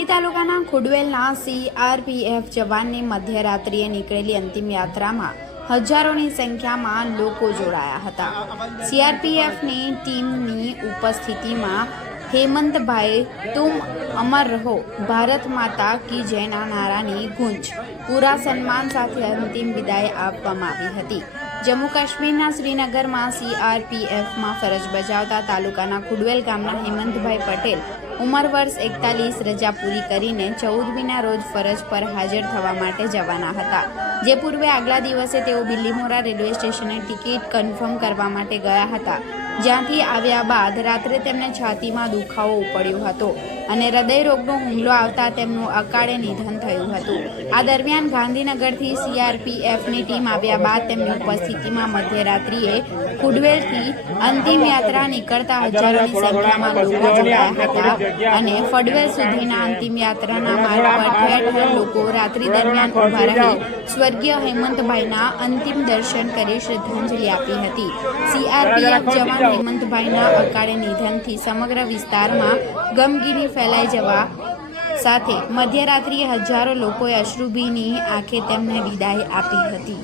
માંડવી તાલુકાના ખુડવેલના CRPF જવાનની મધ્યરાત્રિએ નીકળેલી અંતિમ યાત્રામાં હજારોની સંખ્યામાં લોકો જોડાયા હતા। CRPFની ટીમની ઉપસ્થિતિમાં હેમંતભાઈ તુમ અમર રહો, ભારત માતા કી જયના નારાની ગૂંજ પૂરા સન્માન સાથે અંતિમ વિદાય આપવામાં આવી હતી। જમ્મુ કાશ્મીરના શ્રીનગરમાં CRPFમાં ફરજ બજાવતા તાલુકાના ખુડવેલ ગામના હેમંતભાઈ પટેલ ઉંમર વર્ષ 41 રજા પૂરી કરીને 14મીના રોજ ફરજ પર હાજર થવા માટે જવાના હતા, જે પૂર્વે આગલા દિવસે તેઓ બિલ્લીમોરા રેલવે સ્ટેશને ટિકિટ કન્ફર્મ કરવા માટે ગયા હતા, જ્યાંથી આવ્યા બાદ રાત્રે તેમને છાતીમાં દુખાવો ઉપડ્યો હતો અને હૃદયરોગનો હુમલો આવતા તેમનું અકાળે નિધન થયું હતું। આ દરમિયાન ગાંધીનગરથી CRPFની ટીમ આવ્યા બાદ તેમની ઉપસ્થિતિમાં મધ્યરાત્રિએ ખુડવેલથી અંતિમ યાત્રા નીકળતા હજારોની સંખ્યામાં લોકો જોડાયા હતા અને ફડવેલ સુધીના અંતિમ યાત્રાના માર્ગ પર ઠેર ઠેર લોકો રાત્રિ દરમિયાન ઉભા રહી સ્વર્ગીય હેમંતભાઈના અંતિમ દર્શન કરી શ્રદ્ધાંજલિ આપી હતી। CRPF જવાન હેમંતભાઈના અકાળે નિધનથી સમગ્ર વિસ્તારમાં ગમગીની ફેલાઈ જવા સાથે મધ્યરાત્રિએ હજારો લોકોએ અશ્રુભીની આંખે તેમને વિદાય આપી હતી।